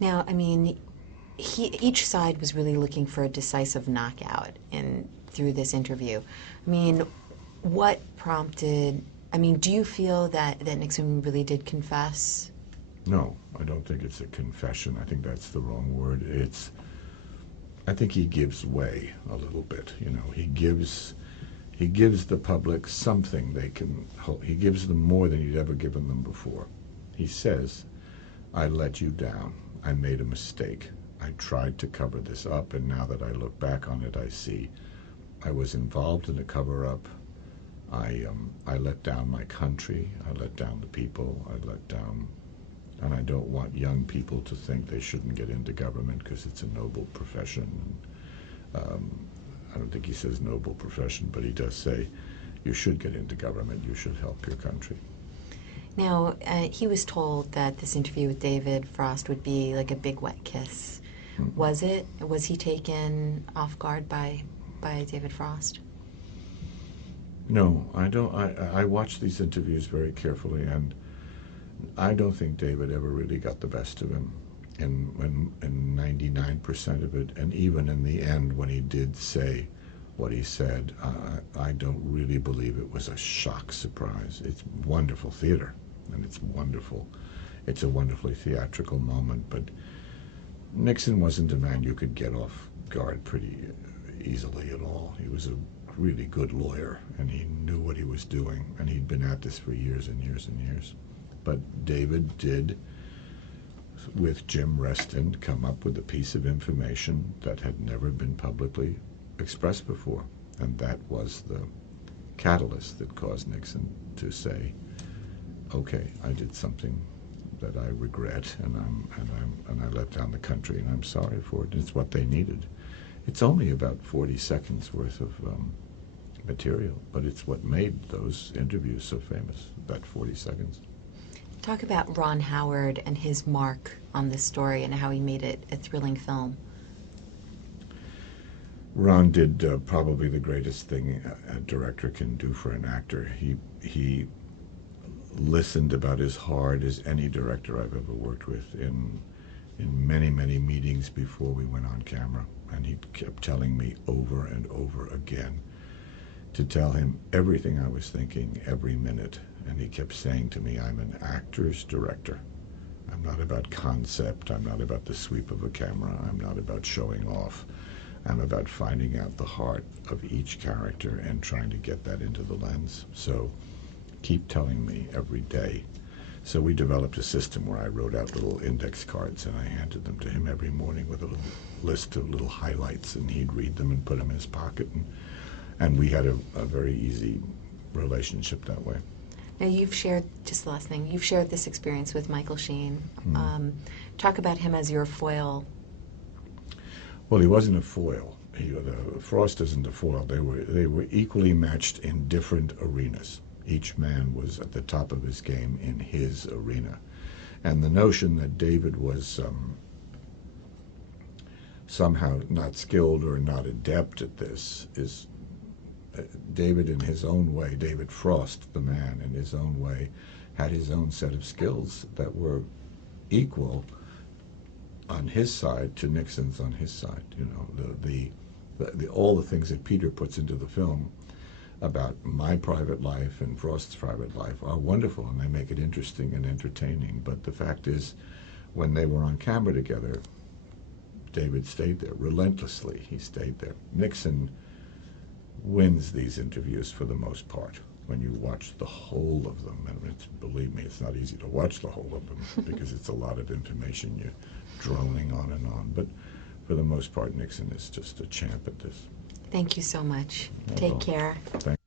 Now, I mean, each side was really looking for a decisive knockout through this interview. I mean, what prompted, I mean, do you feel that Nixon really did confess? No, I don't think it's a confession. I think that's the wrong word. I think he gives way a little bit. You know, he gives the public something they can hold. He gives them more than he'd ever given them before. He says, I let you down. I made a mistake. I tried to cover this up, and now that I look back on it, I see I was involved in a cover-up. I let down my country. I let down the people. I let down, and I don't want young people to think they shouldn't get into government because it's a noble profession. I don't think he says noble profession, but he does say you should get into government. You should help your country. Now, he was told that this interview with David Frost would be like a big wet kiss. Mm-hmm. Was it? Was he taken off guard by David Frost? No, I don't. I watched these interviews very carefully, and I don't think David ever really got the best of him in 99% of it. And even in the end, when he did say what he said, I don't really believe it was a shock surprise. It's wonderful theater, and it's wonderful. It's a wonderfully theatrical moment, but Nixon wasn't a man you could get off guard pretty easily at all. He was a really good lawyer, and he knew what he was doing, and he'd been at this for years and years and years. But David did, with Jim Reston, come up with a piece of information that had never been publicly expressed before, and that was the catalyst that caused Nixon to say, okay, I did something that I regret, and I let down the country, and I'm sorry for it. It's what they needed. It's only about 40 seconds worth of material, but it's what made those interviews so famous, that 40 seconds. Talk about Ron Howard and his mark on this story and how he made it a thrilling film. Ron did probably the greatest thing a director can do for an actor. He listened about as hard as any director I've ever worked with in many, many meetings before we went on camera. And he kept telling me over and over again to tell him everything I was thinking every minute. And he kept saying to me, I'm an actor's director. I'm not about concept. I'm not about the sweep of a camera. I'm not about showing off. I'm about finding out the heart of each character and trying to get that into the lens. So keep telling me every day. So we developed a system where I wrote out little index cards, and I handed them to him every morning with a little list of little highlights, and he'd read them and put them in his pocket. And we had a very easy relationship that way. Now, you've shared, just the last thing, you've shared this experience with Michael Sheen. Talk about him as your foil. Well, he wasn't a foil. Frost isn't a foil. They were equally matched in different arenas. Each man was at the top of his game in his arena. And the notion that David was somehow not skilled or not adept at this is David in his own way, David Frost, the man, in his own way, had his own set of skills that were equal on his side to Nixon's on his side. You know, all the things that Peter puts into the film about my private life and Frost's private life are wonderful, and they make it interesting and entertaining. But the fact is, when they were on camera together, David stayed there relentlessly. He stayed there. Nixon wins these interviews for the most part when you watch the whole of them. And believe me, it's not easy to watch the whole of them because it's a lot of information you're droning on and on. But for the most part, Nixon is just a champ at this. Thank you so much. No Take problem. care. Thank